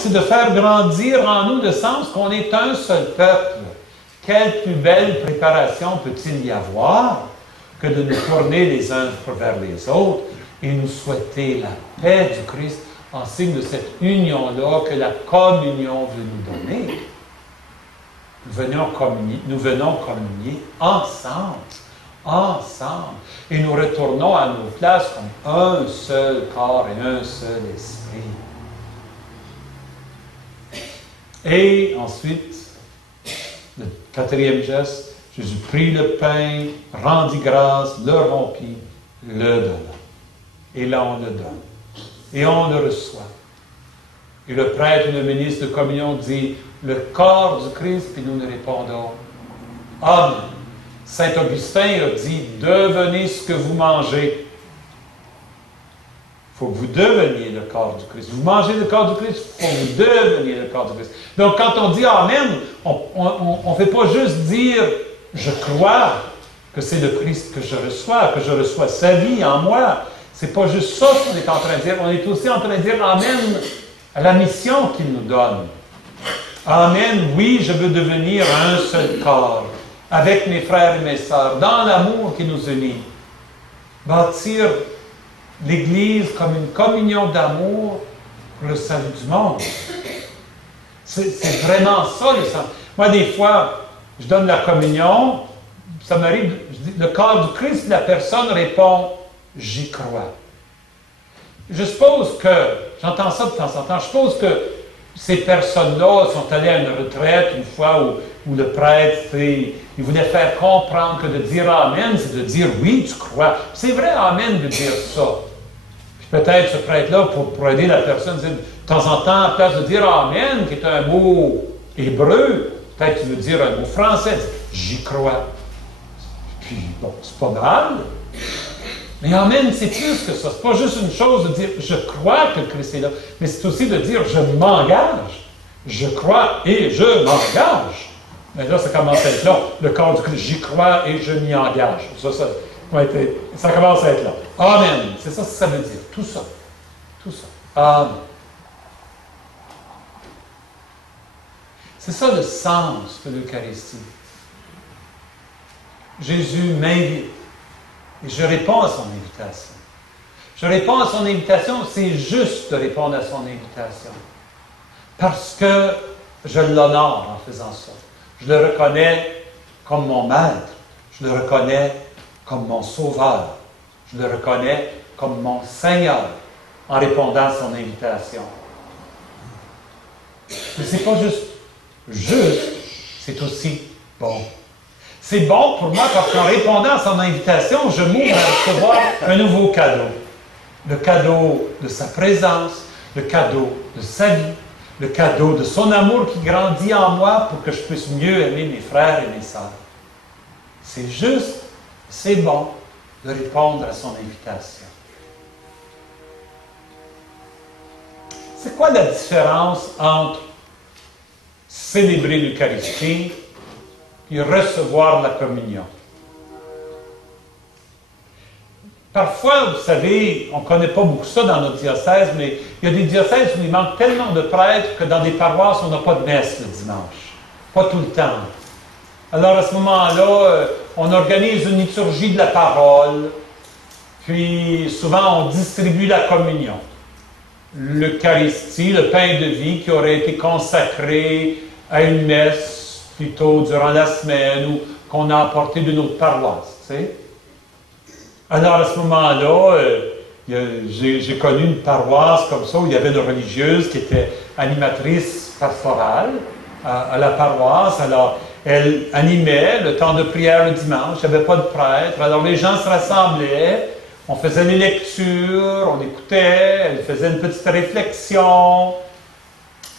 c'est de faire grandir en nous le sens qu'on est un seul peuple. Quelle plus belle préparation peut-il y avoir que de nous tourner les uns vers les autres et nous souhaiter la paix du Christ en signe de cette union-là que la communion veut nous donner. Nous venons communier ensemble, et nous retournons à nos places comme un seul corps et un seul esprit. Et ensuite, le quatrième geste, Jésus prit le pain, rendit grâce, le rompit, le donna. Et là, on le donne. Et on le reçoit. Et le prêtre ou le ministre de communion dit, le corps du Christ, puis nous répondons, Amen. Saint Augustin a dit, devenez ce que vous mangez. Il faut que vous deveniez le corps du Christ. Vous mangez le corps du Christ, il faut que vous deveniez le corps du Christ. Donc, quand on dit Amen, on ne fait pas juste dire « Je crois que c'est le Christ que je reçois sa vie en moi ». C'est pas juste ça qu'on est en train de dire. On est aussi en train de dire Amen à la mission qu'il nous donne. Amen, oui, je veux devenir un seul corps avec mes frères et mes sœurs, dans l'amour qui nous unit. Bâtir l'Église comme une communion d'amour pour le salut du monde. C'est vraiment ça le sens. Moi, des fois, je donne la communion, ça m'arrive, je dis, le corps du Christ, la personne répond, j'y crois. Je suppose que, j'entends ça de temps en temps, je suppose que ces personnes-là sont allées à une retraite une fois où le prêtre, il voulait faire comprendre que de dire Amen, c'est de dire oui, tu crois. C'est vrai, Amen, de dire ça. Peut-être ce prêtre-là, pour aider la personne, de temps en temps, à place de dire Amen, qui est un mot hébreu, peut-être tu veux dire un mot français, j'y crois. Puis, bon, c'est pas mal. Mais Amen, c'est plus que ça. C'est pas juste une chose de dire je crois que le Christ est là, mais c'est aussi de dire je m'engage. Je crois et je m'engage. Mais là, ça commence à être là. Le corps du Christ, j'y crois et je m'y engage. Ça commence à être là. Amen. C'est ça que ça veut dire. Tout ça. Tout ça. Amen. C'est ça le sens de l'Eucharistie. Jésus m'invite. Et je réponds à son invitation. Je réponds à son invitation, c'est juste de répondre à son invitation. Parce que je l'honore en faisant ça. Je le reconnais comme mon maître. Je le reconnais comme mon sauveur. Je le reconnais comme mon Seigneur en répondant à son invitation. Mais c'est pas juste, c'est aussi bon. C'est bon pour moi parce qu'en répondant à son invitation, je m'ouvre à recevoir un nouveau cadeau. Le cadeau de sa présence, le cadeau de sa vie, le cadeau de son amour qui grandit en moi pour que je puisse mieux aimer mes frères et mes sœurs. C'est juste, c'est bon de répondre à son invitation. C'est quoi la différence entre célébrer l'Eucharistie et recevoir la communion? Parfois, vous savez, on ne connaît pas beaucoup ça dans notre diocèse, mais il y a des diocèses où il manque tellement de prêtres que dans des paroisses, on n'a pas de messe le dimanche. Pas tout le temps. Alors, à ce moment-là, on organise une liturgie de la parole, puis souvent, on distribue la communion. L'Eucharistie, le pain de vie qui aurait été consacré à une messe plutôt durant la semaine ou qu'on a apporté d'une autre paroisse, tu sais. Alors, à ce moment-là, j'ai connu une paroisse comme ça où il y avait une religieuse qui était animatrice pastorale à la paroisse. Alors, elle animait le temps de prière le dimanche. Il n'y avait pas de prêtre. Alors, les gens se rassemblaient. On faisait les lectures, on écoutait, elle faisait une petite réflexion.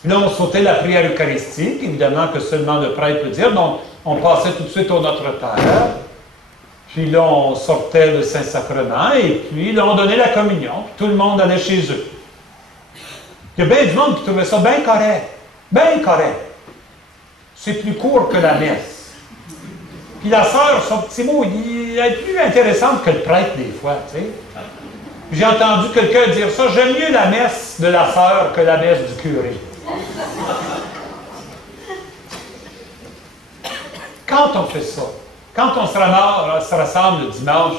Puis là, on sautait la prière eucharistique, évidemment que seulement le prêtre peut dire. Donc, on passait tout de suite au Notre Père. Puis là, on sortait le Saint-Sacrement, et puis là, on donnait la communion, puis tout le monde allait chez eux. Il y a bien du monde qui trouvait ça bien correct. Bien correct. C'est plus court que la messe. Puis la sœur, son petit mot, il est plus intéressante que le prêtre des fois, tu sais. J'ai entendu quelqu'un dire ça, j'aime mieux la messe de la sœur que la messe du curé. quand on fait ça, quand on se rassemble le dimanche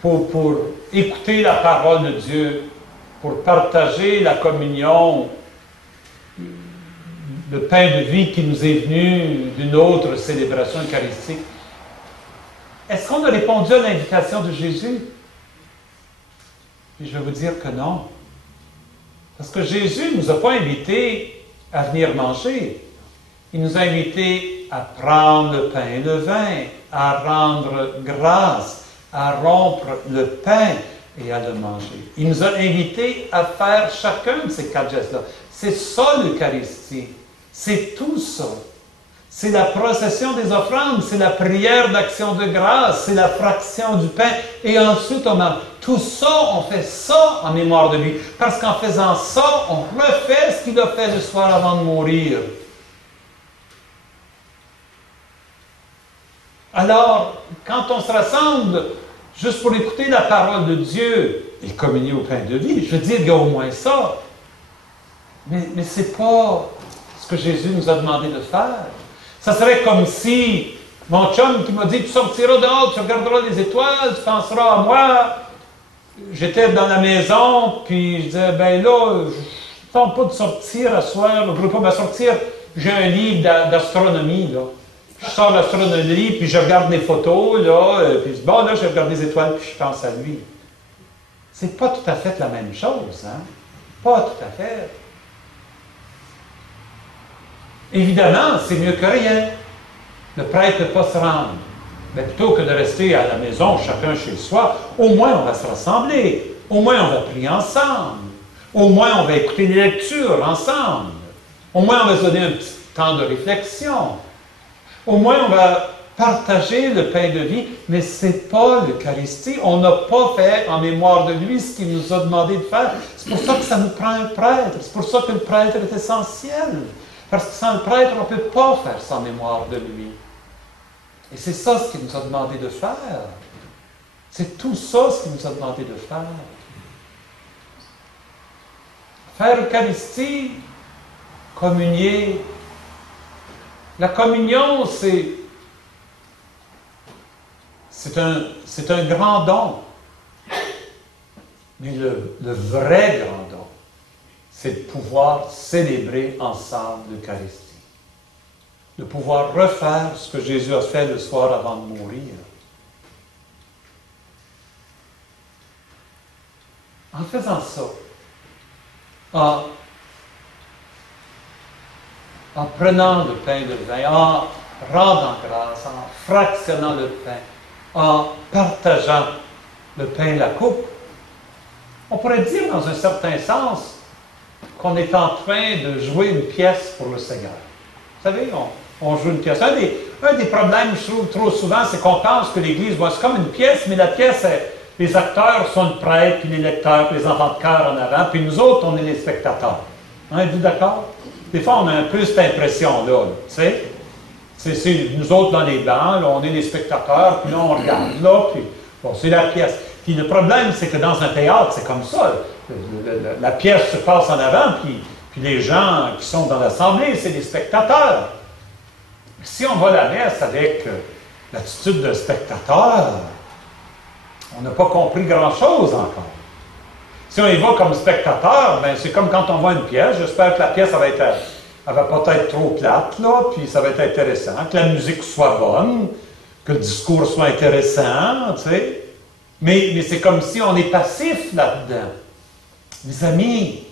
pour écouter la parole de Dieu, pour partager la communion, le pain de vie qui nous est venu d'une autre célébration eucharistique, est-ce qu'on a répondu à l'invitation de Jésus? Et je vais vous dire que non. Parce que Jésus ne nous a pas invités à venir manger. Il nous a invités à prendre le pain et le vin, à rendre grâce, à rompre le pain et à le manger. Il nous a invités à faire chacun de ces 4 gestes-là. C'est ça l'Eucharistie. C'est tout ça. C'est la procession des offrandes, c'est la prière d'action de grâce, c'est la fraction du pain. Et ensuite, on mange. Tout ça, on fait ça en mémoire de lui. Parce qu'en faisant ça, on refait ce qu'il a fait le soir avant de mourir. Alors, quand on se rassemble juste pour écouter la parole de Dieu et communier au pain de vie, je veux dire, il y a au moins ça. Mais ce n'est pas ce que Jésus nous a demandé de faire. Ça serait comme si mon chum qui m'a dit, tu sortiras dehors, tu regarderas les étoiles, tu penseras à moi. J'étais dans la maison, puis je disais, ben là, je ne tente pas de sortir à soir, je ne veux pas me sortir. J'ai un livre d'astronomie, là. Je sors l'astronomie, puis je regarde les photos, là, puis bon, là, je regarde les étoiles, puis je pense à lui. C'est pas tout à fait la même chose, hein? Pas tout à fait. Évidemment, c'est mieux que rien. Le prêtre ne peut pas se rendre. Mais plutôt que de rester à la maison, chacun chez soi, au moins on va se rassembler. Au moins on va prier ensemble. Au moins on va écouter les lectures ensemble. Au moins on va se donner un petit temps de réflexion. Au moins on va partager le pain de vie, mais ce n'est pas l'Eucharistie. On n'a pas fait en mémoire de lui ce qu'il nous a demandé de faire. C'est pour ça que ça nous prend un prêtre. C'est pour ça que le prêtre est essentiel. Parce que sans le prêtre, on ne peut pas faire ça en mémoire de lui. Et c'est ça ce qu'il nous a demandé de faire. C'est tout ça ce qu'il nous a demandé de faire. Faire l'Eucharistie, communier. La communion, c'est un grand don. Mais le vrai grand don, c'est de pouvoir célébrer ensemble l'Eucharistie. De pouvoir refaire ce que Jésus a fait le soir avant de mourir. En faisant ça, en prenant le pain et le vin, en rendant grâce, en fractionnant le pain, en partageant le pain et la coupe, on pourrait dire dans un certain sens qu'on est en train de jouer une pièce pour le Seigneur. Vous savez, on joue une pièce. Un des problèmes, je trouve, trop souvent, c'est qu'on pense que l'Église, c'est comme une pièce, mais la pièce, les acteurs sont le prêtre, puis les lecteurs, puis les enfants de chœur en avant, puis nous autres, on est les spectateurs. Hein, êtes-vous d'accord? Des fois, on a un peu cette impression-là, tu sais. C'est nous autres dans les bancs, là, on est les spectateurs, puis là, on regarde, là, puis bon, c'est la pièce. Puis le problème, c'est que dans un théâtre, c'est comme ça. La pièce se passe en avant, puis les gens qui sont dans l'assemblée, c'est les spectateurs. Si on va à la messe avec l'attitude de spectateur, on n'a pas compris grand-chose encore. Si on y va comme spectateur, ben c'est comme quand on voit une pièce. J'espère que la pièce, elle va pas être trop plate, là, puis ça va être intéressant, que la musique soit bonne, que le discours soit intéressant, tu sais. Mais c'est comme si on est passif là-dedans. Mes amis,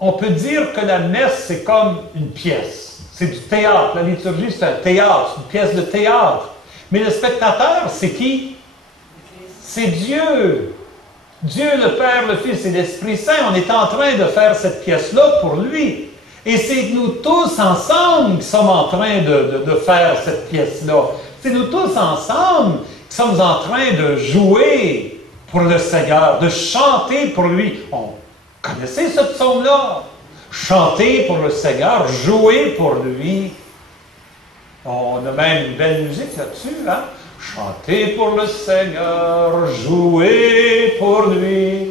on peut dire que la messe, c'est comme une pièce. C'est du théâtre. La liturgie, c'est un théâtre, c'est une pièce de théâtre. Mais le spectateur, c'est qui? C'est Dieu. Dieu, le Père, le Fils et l'Esprit Saint. On est en train de faire cette pièce-là pour lui. Et c'est nous tous ensemble qui sommes en train de faire cette pièce-là. C'est nous tous ensemble qui sommes en train de jouer pour le Seigneur, de chanter pour lui. On connaissez ce psaume-là? Chanter pour le Seigneur, jouer pour lui. On a même une belle musique là-dessus, hein? Chanter pour le Seigneur, jouer pour lui,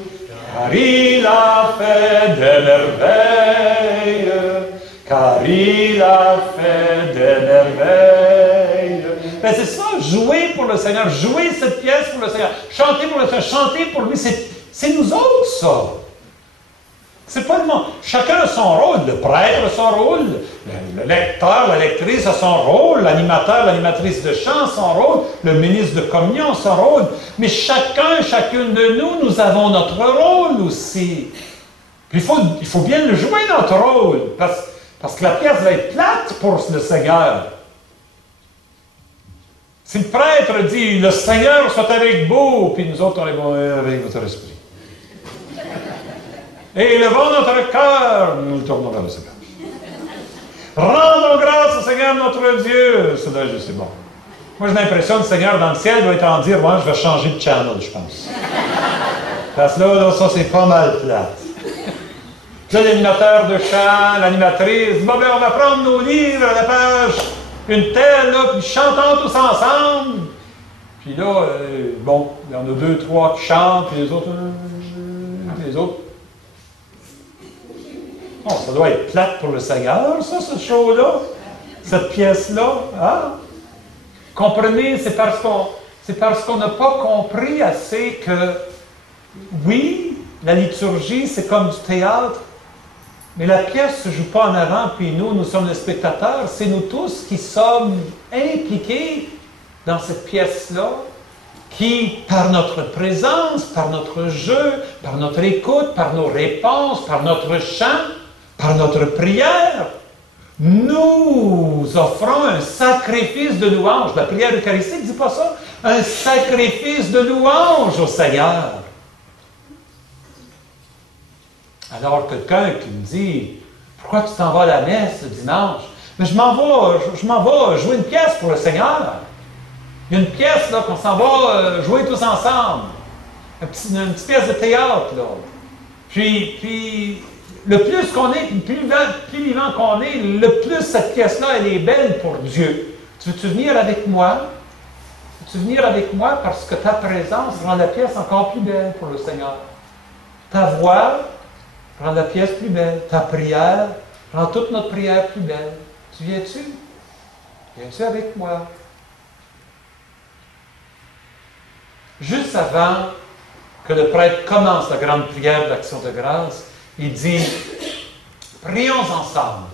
car il a fait des merveilles, car il a fait des merveilles. Ben c'est ça, jouer pour le Seigneur, jouer cette pièce pour le Seigneur, chanter pour le Seigneur, chanter pour lui, c'est nous autres, ça. C'est pas le monde. Chacun a son rôle. Le prêtre a son rôle, le lecteur, la lectrice a son rôle, l'animateur, l'animatrice de chant a son rôle, le ministre de communion a son rôle. Mais chacun, chacune de nous, nous avons notre rôle aussi. Puis il faut bien le jouer, notre rôle, parce que la pièce va être plate pour le Seigneur. Si le prêtre dit « Le Seigneur soit avec vous », puis nous autres, on est bon avec votre esprit. Et élevons notre cœur, nous le tournons vers le Seigneur. Rendons grâce au Seigneur notre Dieu. C'est bon. Moi, j'ai l'impression que le Seigneur dans le ciel doit être en dire, moi, je vais changer de channel, je pense. Parce que là, ça, c'est pas mal plate. Là, l'animateur de chant, l'animatrice, bon, ben, on va prendre nos livres à la page, une telle, là, puis chantons tous ensemble. Puis là, bon, il y en a 2, 3 qui chantent, puis les autres. Bon, ça doit être plate pour le Seigneur, ça, ce show-là, cette pièce-là. Hein? Comprenez, c'est parce qu'on n'a pas compris assez que, oui, la liturgie, c'est comme du théâtre, mais la pièce ne se joue pas en avant, puis nous sommes les spectateurs. C'est nous tous qui sommes impliqués dans cette pièce-là, qui, par notre présence, par notre jeu, par notre écoute, par nos réponses, par notre chant, par notre prière, nous offrons un sacrifice de louange. La prière eucharistique ne dit pas ça. Un sacrifice de louange au Seigneur. Alors, quelqu'un qui me dit, pourquoi tu t'en vas à la messe le dimanche? Mais je m'en vais jouer une pièce pour le Seigneur. Il y a une pièce là qu'on s'en va jouer tous ensemble. Une petite pièce de théâtre, là. Puis le plus qu'on est, plus vivant qu'on est, le plus cette pièce-là, elle est belle pour Dieu. Tu veux-tu venir avec moi? Veux-tu venir avec moi parce que ta présence rend la pièce encore plus belle pour le Seigneur. Ta voix rend la pièce plus belle. Ta prière rend toute notre prière plus belle. Tu viens-tu? Viens-tu avec moi? Juste avant que le prêtre commence la grande prière d'Action de grâce, il dit « Prions ensemble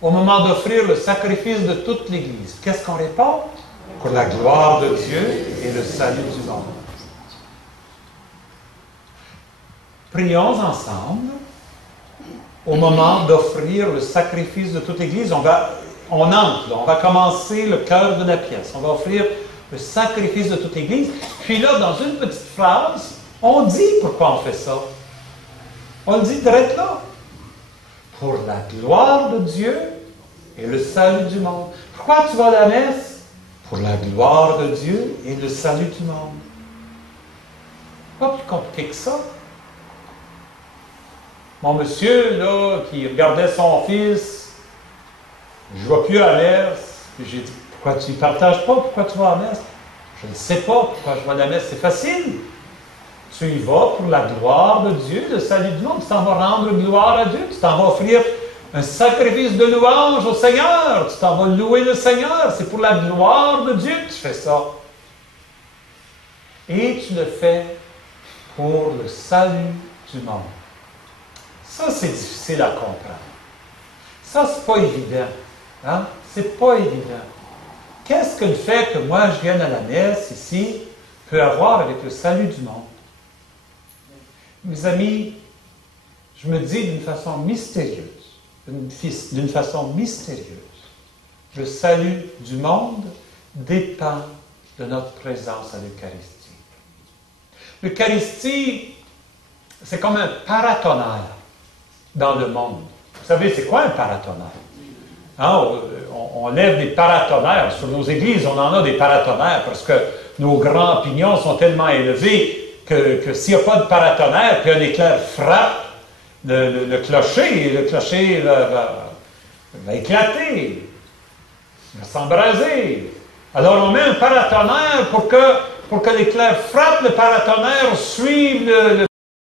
au moment d'offrir le sacrifice de toute l'Église. » Qu'est-ce qu'on répond? Pour la gloire de Dieu et le salut du monde. Prions ensemble au moment d'offrir le sacrifice de toute l'Église. On entre, on va commencer le cœur de la pièce. On va offrir le sacrifice de toute l'Église. Puis là, dans une petite phrase, on dit pourquoi on fait ça. On le dit direct là. Pour la gloire de Dieu et le salut du monde. Pourquoi tu vas à la messe? Pour la gloire de Dieu et le salut du monde. Pas plus compliqué que ça. Mon monsieur, là, qui regardait son fils, je ne vais plus à la messe. Puis j'ai dit, pourquoi tu ne partages pas? Pourquoi tu vas à la messe? Je ne sais pas pourquoi je vais à la messe. C'est facile. Tu y vas pour la gloire de Dieu, le salut du monde. Tu t'en vas rendre gloire à Dieu. Tu t'en vas offrir un sacrifice de louange au Seigneur. Tu t'en vas louer le Seigneur. C'est pour la gloire de Dieu que tu fais ça. Et tu le fais pour le salut du monde. Ça, c'est difficile à comprendre. Ça, c'est pas évident. Hein? C'est pas évident. Qu'est-ce que le fait que moi, je vienne à la messe ici peut avoir avec le salut du monde? Mes amis, je me dis d'une façon mystérieuse, le salut du monde dépend de notre présence à l'Eucharistie. L'Eucharistie, c'est comme un paratonnerre dans le monde. Vous savez, c'est quoi un paratonnerre? Hein, on lève des paratonnerres. Sur nos églises, on en a des paratonnerres parce que nos grands pignons sont tellement élevés que s'il n'y a pas de paratonnerre, puis un éclair frappe le clocher va éclater, va s'embraser. Alors on met un paratonnerre pour que l'éclair frappe le paratonnerre, suive le